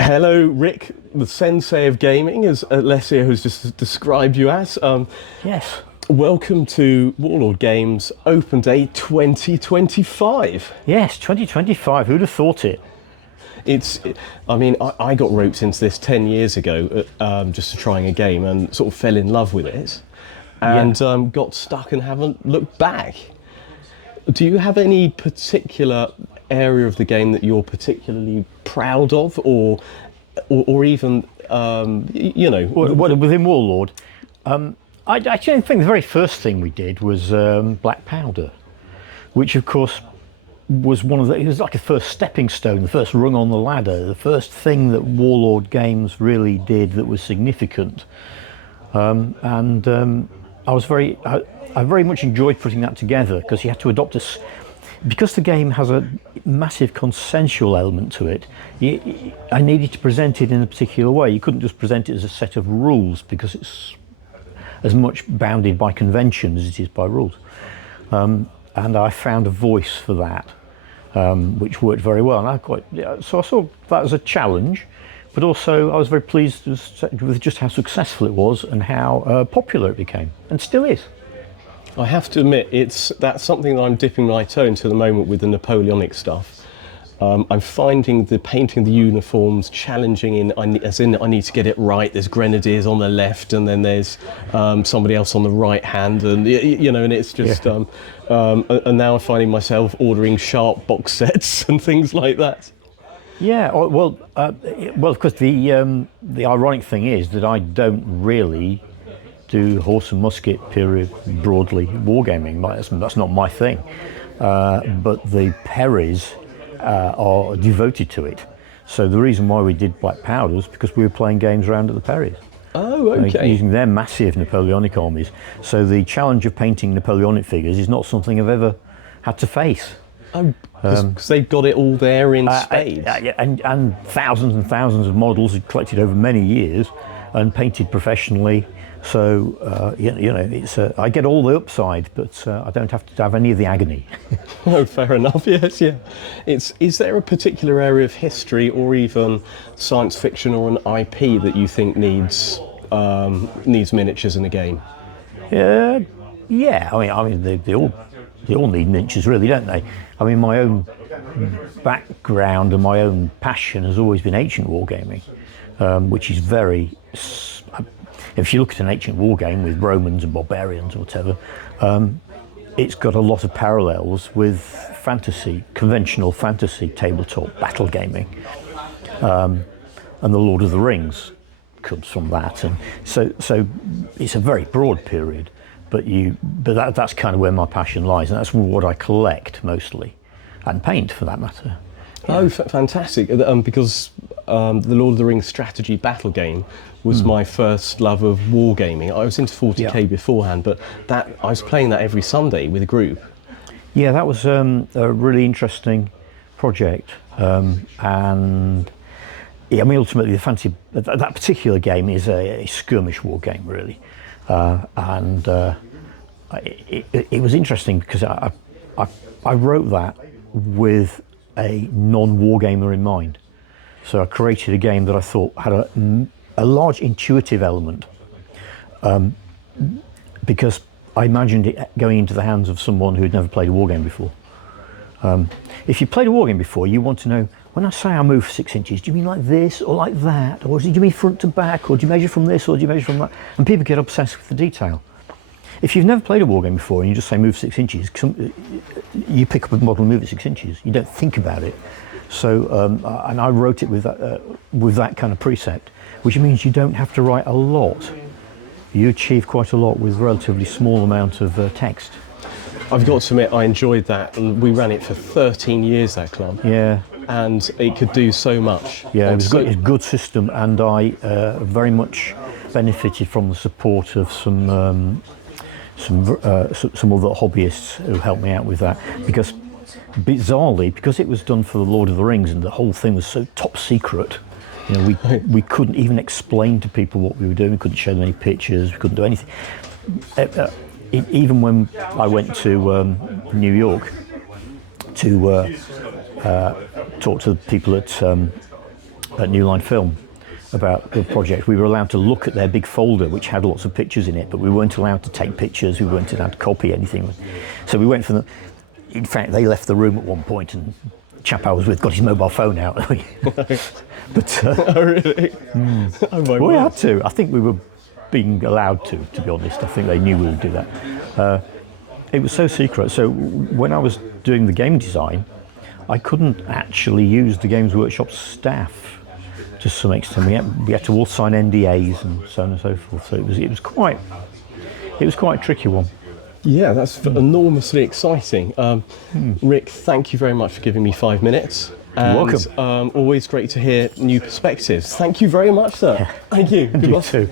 Hello, Rick, the Sensei of gaming, as Alessio has just described you as. Yes, Welcome to Warlord Games Open Day 2025. yes, 2025. Who'd have thought it? I got roped into this 10 years ago, just to trying a game and sort of fell in love with it and got stuck and haven't looked back. Do you have any particular area of the game that you're particularly proud of, or even, Within Warlord, I actually think the very first thing we did was Black Powder, which of course was it was like a first stepping stone, the first rung on the ladder, the first thing that Warlord Games really did that was significant. I very much enjoyed putting that together because you had to adopt because the game has a massive consensual element to it. I needed to present it in a particular way. You couldn't just present it as a set of rules because it's as much bounded by convention as it is by rules. And I found a voice for that, which worked very well. And so I saw that as a challenge, but also I was very pleased with just how successful it was and how popular it became, and still is. I have to admit, that's something that I'm dipping my toe into at the moment with the Napoleonic stuff. I'm finding the painting the uniforms challenging I need to get it right. There's grenadiers on the left, and then there's somebody else on the right hand, and and it's just. Yeah. And now I'm finding myself ordering sharp box sets and things like that. Yeah, well, of course, the ironic thing is that I don't really do horse and musket period broadly wargaming. That's not my thing. But the Perrys are devoted to it. So the reason why we did Black Powder was because we were playing games around at the Perrys. Oh, okay. Using their massive Napoleonic armies. So the challenge of painting Napoleonic figures is not something I've ever had to face. Oh, because they've got it all there in spades. And thousands of models collected over many years and painted professionally. So it's I get all the upside, but I don't have to have any of the agony. Oh, fair enough. Yes, yeah. Is there a particular area of history or even science fiction or an IP that you think needs miniatures in a game? Yeah. I mean, they all need miniatures, really, don't they? I mean, my own background and my own passion has always been ancient wargaming, which is very. If you look at an ancient war game with Romans and barbarians or whatever, it's got a lot of parallels with fantasy, conventional fantasy tabletop battle gaming, and the Lord of the Rings comes from that, and so it's a very broad period. But that's kind of where my passion lies, and that's what I collect mostly, and paint for that matter. Yeah. Oh, fantastic! Because the Lord of the Rings strategy battle game was my first love of wargaming. I was into 40k beforehand, but I was playing that every Sunday with a group. Yeah, that was a really interesting project, and I mean, ultimately, that particular game is a skirmish war game, really, and it was interesting because I wrote that with a non-wargamer in mind. So I created a game that I thought had a large intuitive element, because I imagined it going into the hands of someone who had never played a wargame before. If you played a wargame before, you want to know, when I say I move 6 inches, do you mean like this or like that? Or do you mean front to back? Or do you measure from this or do you measure from that? And people get obsessed with the detail. If you've never played a wargame before and you just say move 6 inches, you pick up a model and move it 6 inches. You don't think about it. So, and I wrote it with that kind of precept, which means you don't have to write a lot. You achieve quite a lot with a relatively small amount of text. I've got to admit, I enjoyed that, and we ran it for 13 years, that club. Yeah. And it could do so much. Yeah, it was a good system, and I very much benefited from the support of some other hobbyists who helped me out with that, because bizarrely, because it was done for the Lord of the Rings and the whole thing was so top secret, we couldn't even explain to people what we were doing. We couldn't show them any pictures. We couldn't do anything. Even when I went to New York to talk to the people at at New Line Film about the project. We were allowed to look at their big folder, which had lots of pictures in it, but we weren't allowed to take pictures. We weren't allowed to copy anything. So we went for them. In fact, they left the room at one point, and the chap I was with got his mobile phone out. But Oh, really? Oh, my we word. had to. I think we were being allowed to be honest. I think they knew we would do that. It was so secret. So when I was doing the game design, I couldn't actually use the Games Workshop staff to some extent. We had to all sign NDAs and so on and so forth. So it was quite a tricky one. Yeah, that's enormously exciting. Rick, thank you very much for giving me 5 minutes. And, You're welcome. Always great to hear new perspectives. Thank you very much, sir. Thank you. And Good you luck. too.